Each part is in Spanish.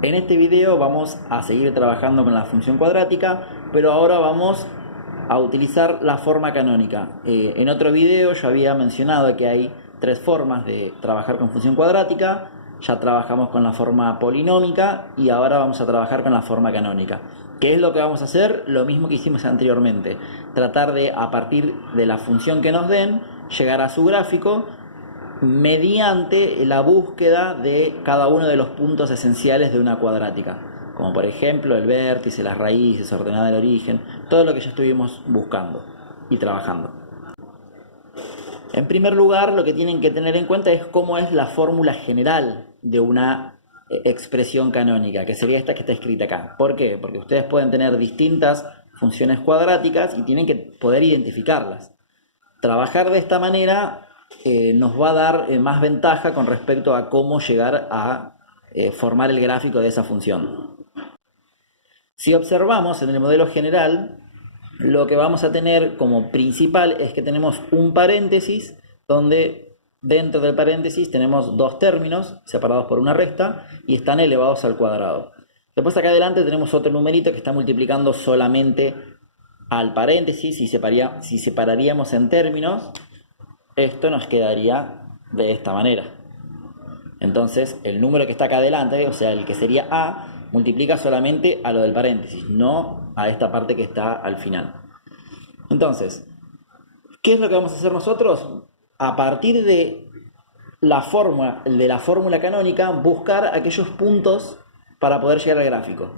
En este video vamos a seguir trabajando con la función cuadrática, pero ahora vamos a utilizar la forma canónica. En otro video yo había mencionado que hay tres formas de trabajar con función cuadrática. Ya trabajamos con la forma polinómica y ahora vamos a trabajar con la forma canónica. ¿Qué es lo que vamos a hacer? Lo mismo que hicimos anteriormente. Tratar de, a partir de la función que nos den, llegar a su gráfico mediante la búsqueda de cada uno de los puntos esenciales de una cuadrática, como por ejemplo el vértice, las raíces, ordenada el origen, todo lo que ya estuvimos buscando y trabajando. En primer lugar, lo que tienen que tener en cuenta es cómo es la fórmula general de una expresión canónica, que sería esta que está escrita acá. ¿Por qué? Porque ustedes pueden tener distintas funciones cuadráticas y tienen que poder identificarlas. Trabajar de esta manera nos va a dar más ventaja con respecto a cómo llegar a formar el gráfico de esa función. Si observamos en el modelo general, lo que vamos a tener como principal es que tenemos un paréntesis donde dentro del paréntesis tenemos dos términos separados por una resta y están elevados al cuadrado. Después acá adelante tenemos otro numerito que está multiplicando solamente al paréntesis. Si separaríamos en términos, esto nos quedaría de esta manera. Entonces el número que está acá adelante, o sea el que sería A, multiplica solamente a lo del paréntesis, no a esta parte que está al final. Entonces, ¿qué es lo que vamos a hacer nosotros? A partir de la fórmula canónica, buscar aquellos puntos para poder llegar al gráfico.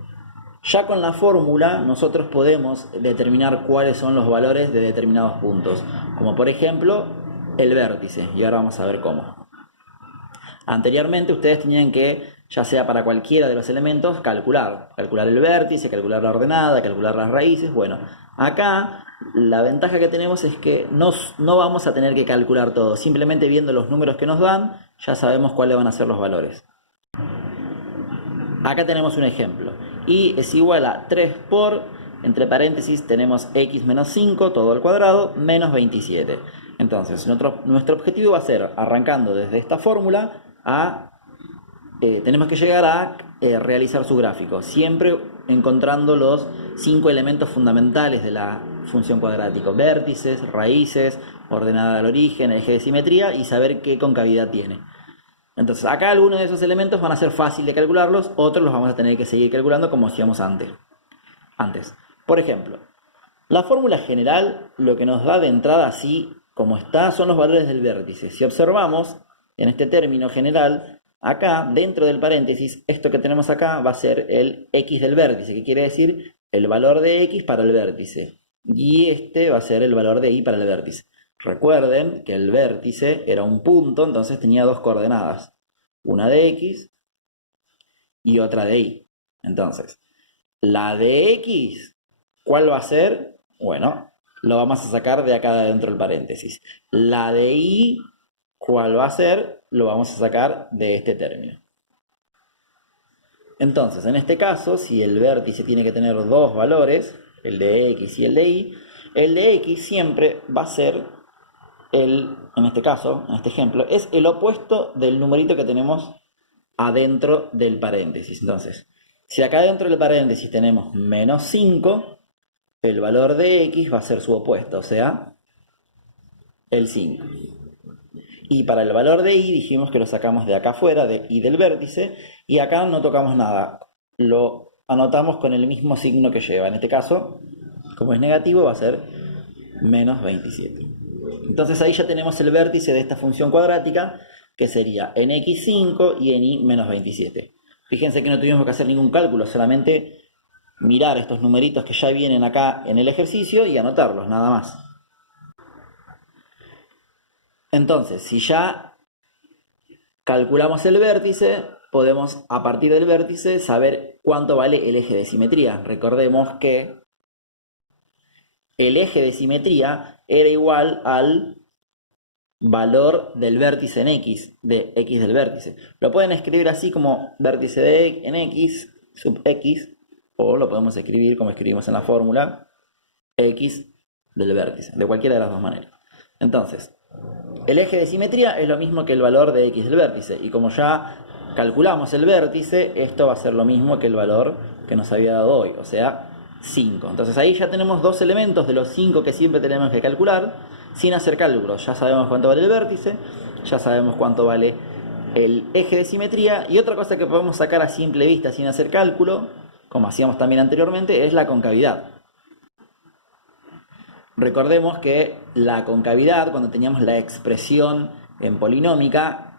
Ya con la fórmula nosotros podemos determinar cuáles son los valores de determinados puntos, como por ejemplo el vértice, y ahora vamos a ver cómo. Anteriormente ustedes tenían que, ya sea para cualquiera de los elementos, calcular el vértice, calcular la ordenada, calcular las raíces. Bueno, acá la ventaja que tenemos es que no vamos a tener que calcular todo, simplemente viendo los números que nos dan ya sabemos cuáles van a ser los valores. Acá tenemos un ejemplo. Y es igual a 3 por, entre paréntesis tenemos x menos 5, todo al cuadrado, menos 27. Entonces, nuestro objetivo va a ser, arrancando desde esta fórmula, tenemos que llegar a realizar su gráfico, siempre encontrando los 5 elementos fundamentales de la función cuadrática: vértices, raíces, ordenada al origen, eje de simetría y saber qué concavidad tiene. Entonces acá algunos de esos elementos van a ser fácil de calcularlos, otros los vamos a tener que seguir calculando como hacíamos antes. Por ejemplo, la fórmula general lo que nos da de entrada así como está son los valores del vértice. Si observamos en este término general, acá dentro del paréntesis, esto que tenemos acá va a ser el x del vértice, que quiere decir el valor de x para el vértice. Y este va a ser el valor de y para el vértice. Recuerden que el vértice era un punto, entonces tenía dos coordenadas, una de x y otra de y. Entonces, la de x, ¿cuál va a ser? Bueno, lo vamos a sacar de acá de dentro del paréntesis. La de y, ¿cuál va a ser? Lo vamos a sacar de este término. Entonces, en este caso, si el vértice tiene que tener dos valores, el de x y el de x siempre va a ser en este caso, en este ejemplo, es el opuesto del numerito que tenemos adentro del paréntesis. Entonces, si acá dentro del paréntesis tenemos menos 5, el valor de x va a ser su opuesto, o sea, el 5. Y para el valor de y dijimos que lo sacamos de acá afuera, de y del vértice, y acá no tocamos nada. Lo anotamos con el mismo signo que lleva. En este caso, como es negativo, va a ser menos 27. Entonces ahí ya tenemos el vértice de esta función cuadrática, que sería en x5 y en y menos 27. Fíjense que no tuvimos que hacer ningún cálculo, solamente mirar estos numeritos que ya vienen acá en el ejercicio y anotarlos, nada más. Entonces, si ya calculamos el vértice, podemos a partir del vértice saber cuánto vale el eje de simetría. Recordemos que el eje de simetría era igual al valor del vértice en x, de x del vértice. Lo pueden escribir así como vértice de en x sub x, o lo podemos escribir como escribimos en la fórmula, x del vértice, de cualquiera de las dos maneras. Entonces, el eje de simetría es lo mismo que el valor de x del vértice, y como ya calculamos el vértice, esto va a ser lo mismo que el valor que nos había dado hoy, o sea, 5. Entonces ahí ya tenemos dos elementos de los 5 que siempre tenemos que calcular, sin hacer cálculos. Ya sabemos cuánto vale el vértice, ya sabemos cuánto vale el eje de simetría, y otra cosa que podemos sacar a simple vista sin hacer cálculo, como hacíamos también anteriormente, es la concavidad. Recordemos que la concavidad, cuando teníamos la expresión en polinómica,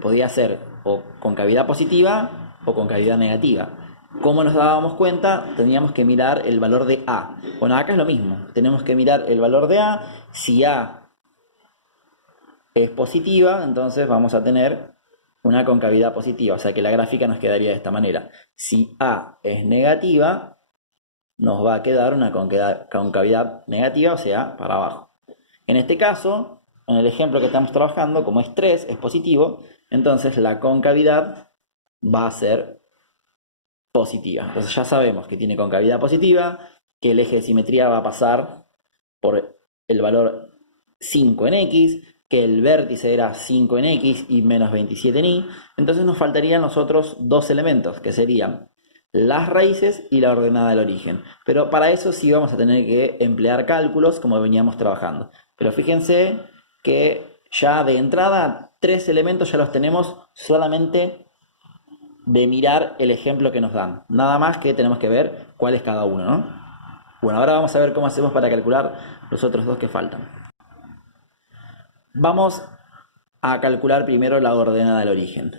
podía ser o concavidad positiva o concavidad negativa. ¿Cómo nos dábamos cuenta? Teníamos que mirar el valor de A. Bueno, acá es lo mismo. Tenemos que mirar el valor de A. Si A es positiva, entonces vamos a tener una concavidad positiva. O sea que la gráfica nos quedaría de esta manera. Si A es negativa, nos va a quedar una concavidad negativa, o sea, para abajo. En este caso, en el ejemplo que estamos trabajando, como es 3, es positivo, entonces la concavidad va a ser positiva. Entonces ya sabemos que tiene concavidad positiva, que el eje de simetría va a pasar por el valor 5 en X, que el vértice era 5 en X y menos 27 en Y. Entonces nos faltarían los otros dos elementos, que serían las raíces y la ordenada del origen. Pero para eso sí vamos a tener que emplear cálculos como veníamos trabajando. Pero fíjense que ya de entrada 3 elementos ya los tenemos solamente de mirar el ejemplo que nos dan. Nada más que tenemos que ver cuál es cada uno, ¿no? Bueno, ahora vamos a ver cómo hacemos para calcular los otros dos que faltan. Vamos a calcular primero la ordenada del origen.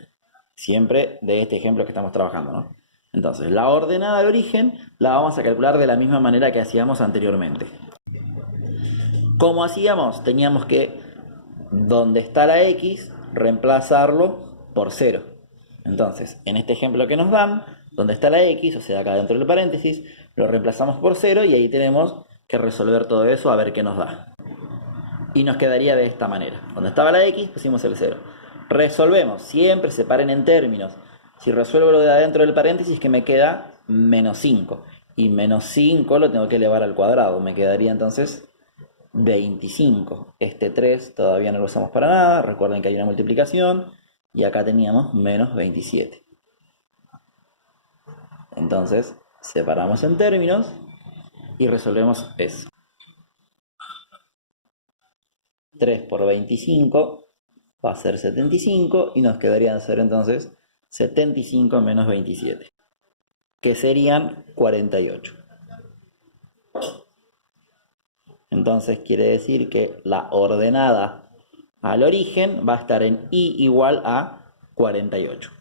Siempre de este ejemplo que estamos trabajando, ¿no? Entonces, la ordenada del origen la vamos a calcular de la misma manera que hacíamos anteriormente. ¿Cómo hacíamos? Teníamos que, donde está la X, reemplazarlo por 0. Entonces, en este ejemplo que nos dan, donde está la X, o sea, acá dentro del paréntesis, lo reemplazamos por 0 y ahí tenemos que resolver todo eso a ver qué nos da. Y nos quedaría de esta manera. Donde estaba la X, pusimos el 0. Resolvemos, siempre separen en términos. Si resuelvo lo de adentro del paréntesis, que me queda menos 5. Y menos 5 lo tengo que elevar al cuadrado. Me quedaría entonces 25. Este 3 todavía no lo usamos para nada. Recuerden que hay una multiplicación. Y acá teníamos menos 27. Entonces, separamos en términos y resolvemos eso. 3 por 25 va a ser 75 y nos quedarían ser entonces 75 menos 27, que serían 48. Entonces quiere decir que la ordenada al origen va a estar en y igual a 48.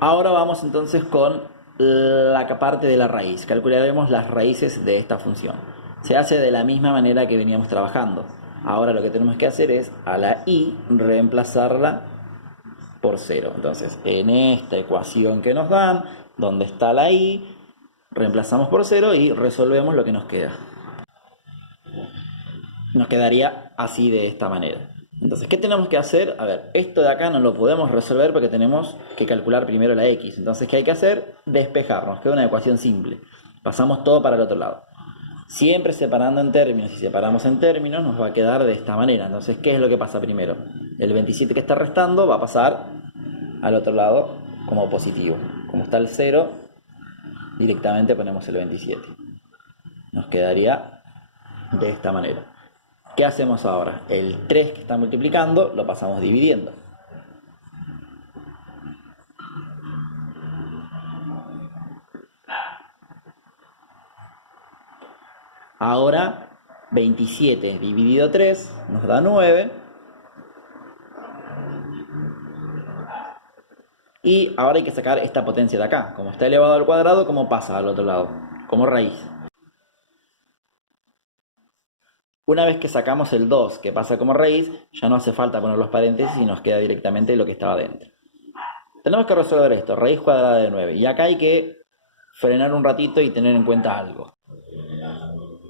Ahora vamos entonces con la parte de la raíz. Calcularemos las raíces de esta función. Se hace de la misma manera que veníamos trabajando. Ahora lo que tenemos que hacer es a la y reemplazarla por 0. Entonces, en esta ecuación que nos dan, donde está la y, reemplazamos por 0 y resolvemos lo que nos queda. Nos quedaría así, de esta manera. Entonces, ¿qué tenemos que hacer? A ver, esto de acá no lo podemos resolver porque tenemos que calcular primero la x. Entonces, ¿qué hay que hacer? Despejarnos. Queda una ecuación simple. Pasamos todo para el otro lado. Siempre separando en términos. Si separamos en términos, nos va a quedar de esta manera. Entonces, ¿qué es lo que pasa primero? El 27 que está restando va a pasar al otro lado como positivo. Como está el 0, directamente ponemos el 27. Nos quedaría de esta manera. ¿Qué hacemos ahora? El 3 que está multiplicando lo pasamos dividiendo. Ahora 27 dividido 3 nos da 9. Y ahora hay que sacar esta potencia de acá. Como está elevado al cuadrado, ¿cómo pasa al otro lado? Como raíz. Una vez que sacamos el 2 que pasa como raíz, ya no hace falta poner los paréntesis y nos queda directamente lo que estaba dentro. Tenemos que resolver esto, raíz cuadrada de 9. Y acá hay que frenar un ratito y tener en cuenta algo.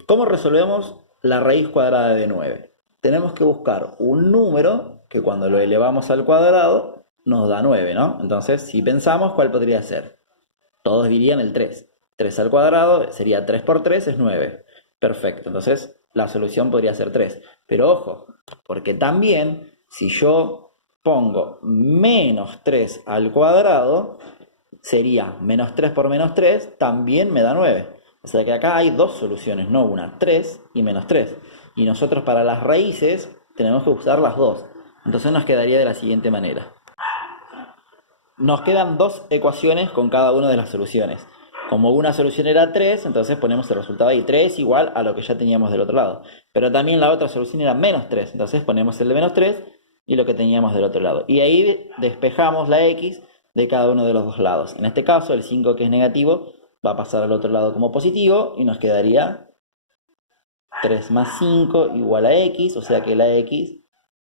¿Cómo resolvemos la raíz cuadrada de 9? Tenemos que buscar un número que cuando lo elevamos al cuadrado nos da 9, ¿no? Entonces, si pensamos, ¿cuál podría ser? Todos dirían el 3. 3 al cuadrado sería 3 por 3 es 9. Perfecto, entonces la solución podría ser 3. Pero ojo, porque también si yo pongo menos 3 al cuadrado, sería menos 3 por menos 3, también me da 9. O sea que acá hay dos soluciones, no una, 3 y menos 3. Y nosotros para las raíces tenemos que usar las dos. Entonces nos quedaría de la siguiente manera. Nos quedan dos ecuaciones con cada una de las soluciones. Como una solución era 3, entonces ponemos el resultado ahí. 3 igual a lo que ya teníamos del otro lado. Pero también la otra solución era menos 3, entonces ponemos el de menos 3 y lo que teníamos del otro lado. Y ahí despejamos la x de cada uno de los dos lados. En este caso, el 5 que es negativo va a pasar al otro lado como positivo y nos quedaría 3 más 5 igual a x, o sea que la x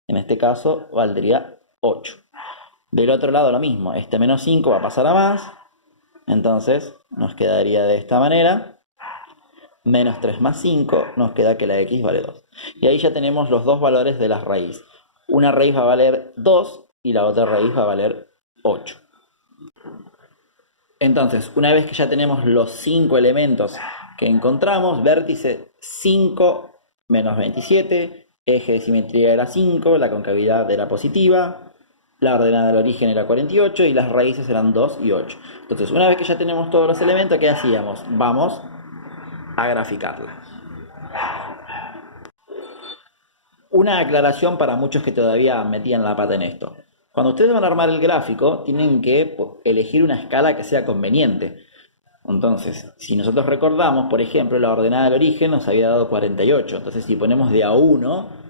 en este caso valdría 8. Del otro lado lo mismo, este menos 5 va a pasar a más, entonces nos quedaría de esta manera, menos 3 más 5, nos queda que la x vale 2. Y ahí ya tenemos los dos valores de la raíz. Una raíz va a valer 2 y la otra raíz va a valer 8. Entonces, una vez que ya tenemos los 5 elementos que encontramos, vértice 5 menos 27, eje de simetría era 5, la concavidad era positiva, la ordenada del origen era 48 y las raíces eran 2 y 8. Entonces, una vez que ya tenemos todos los elementos, ¿qué hacíamos? Vamos a graficarla. Una aclaración para muchos que todavía metían la pata en esto. Cuando ustedes van a armar el gráfico, tienen que elegir una escala que sea conveniente. Entonces, si nosotros recordamos, por ejemplo, la ordenada del origen nos había dado 48. Entonces, si ponemos de a 1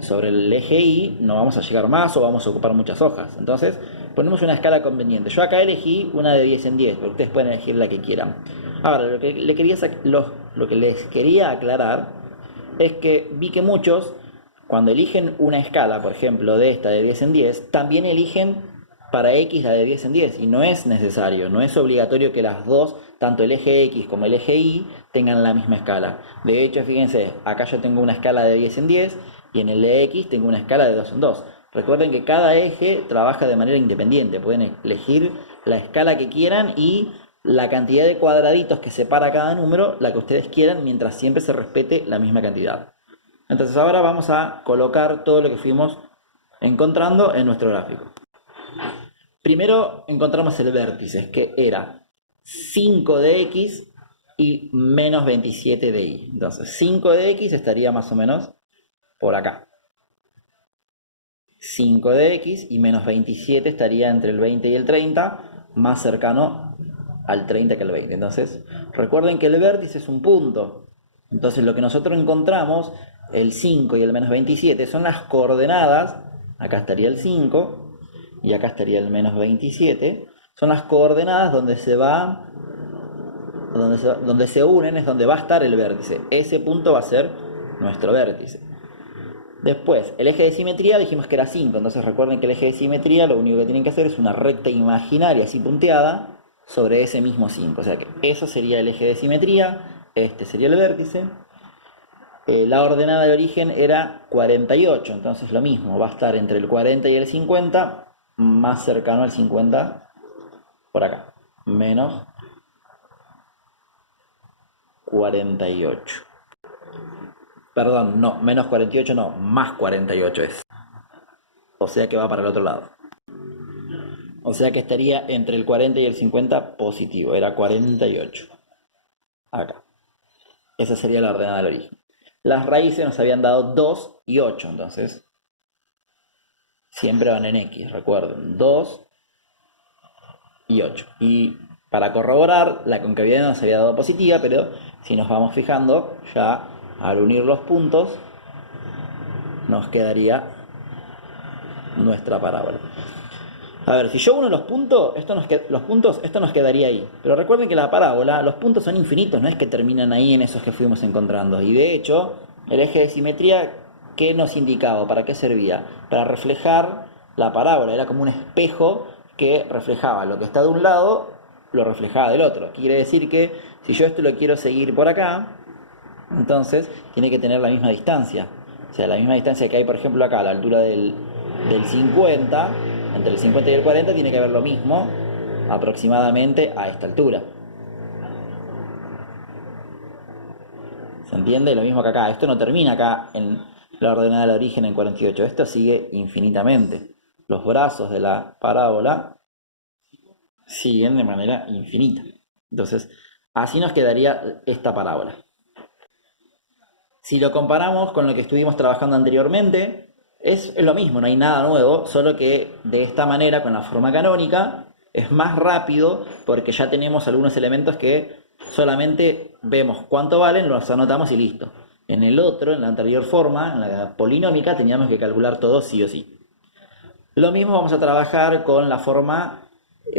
sobre el eje Y, no vamos a llegar más o vamos a ocupar muchas hojas. Entonces, ponemos una escala conveniente. Yo acá elegí una de 10 en 10, pero ustedes pueden elegir la que quieran. Ahora, lo que les quería aclarar es que vi que muchos, cuando eligen una escala, por ejemplo, de esta de 10 en 10, también eligen para X la de 10 en 10. Y no es necesario, no es obligatorio que las dos, tanto el eje X como el eje Y, tengan la misma escala. De hecho, fíjense, acá yo tengo una escala de 10 en 10 y en el de X tengo una escala de 2 en 2. Recuerden que cada eje trabaja de manera independiente. Pueden elegir la escala que quieran y la cantidad de cuadraditos que separa cada número, la que ustedes quieran, mientras siempre se respete la misma cantidad. Entonces ahora vamos a colocar todo lo que fuimos encontrando en nuestro gráfico. Primero encontramos el vértice, que era 5 de X y menos 27 de Y. Entonces 5 de X estaría más o menos por acá. 5 de X y menos 27 estaría entre el 20 y el 30, más cercano al 30 que al 20. Entonces recuerden que el vértice es un punto. Entonces lo que nosotros encontramos, el 5 y el menos 27, son las coordenadas. Acá estaría el 5 y acá estaría el menos 27. Son las coordenadas donde donde se unen, es donde va a estar el vértice. Ese punto va a ser nuestro vértice. Después, el eje de simetría dijimos que era 5. Entonces recuerden que el eje de simetría lo único que tienen que hacer es una recta imaginaria así punteada sobre ese mismo 5. O sea que eso sería el eje de simetría. Este sería el vértice. La ordenada de origen era 48, entonces lo mismo, va a estar entre el 40 y el 50, más cercano al 50 por acá, menos 48. Perdón, no, menos 48 no, más 48 es. O sea que va para el otro lado. O sea que estaría entre el 40 y el 50 positivo, era 48. Acá. Esa sería la ordenada del origen. Las raíces nos habían dado 2 y 8, entonces siempre van en X, recuerden, 2 y 8. Y para corroborar, la concavidad nos había dado positiva, pero si nos vamos fijando, ya al unir los puntos, nos quedaría nuestra parábola. A ver, si yo uno los puntos, esto nos quedaría ahí. Pero recuerden que la parábola, los puntos son infinitos, no es que terminan ahí en esos que fuimos encontrando. Y de hecho, el eje de simetría, ¿qué nos indicaba? ¿Para qué servía? Para reflejar la parábola. Era como un espejo que reflejaba lo que está de un lado, lo reflejaba del otro. Quiere decir que si yo esto lo quiero seguir por acá, entonces tiene que tener la misma distancia. O sea, la misma distancia que hay, por ejemplo, acá, a la altura del 50, entre el 50 y el 40 tiene que haber lo mismo aproximadamente a esta altura. ¿Se entiende? Lo mismo que acá. Esto no termina acá en la ordenada del origen en 48. Esto sigue infinitamente. los brazos de la parábola siguen de manera infinita. Entonces, así nos quedaría esta parábola. Si lo comparamos con lo que estuvimos trabajando anteriormente, es lo mismo, no hay nada nuevo, solo que de esta manera, con la forma canónica, es más rápido porque ya tenemos algunos elementos que solamente vemos cuánto valen, los anotamos y listo. En el otro, en la anterior forma, en la polinómica, teníamos que calcular todo sí o sí. Lo mismo vamos a trabajar con la forma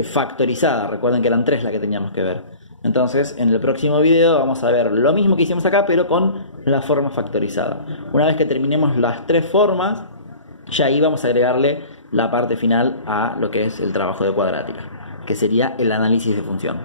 factorizada. Recuerden que eran 3 las que teníamos que ver. Entonces, en el próximo video vamos a ver lo mismo que hicimos acá, pero con la forma factorizada. Una vez que terminemos las 3 formas, ya ahí vamos a agregarle la parte final a lo que es el trabajo de cuadrática, que sería el análisis de función.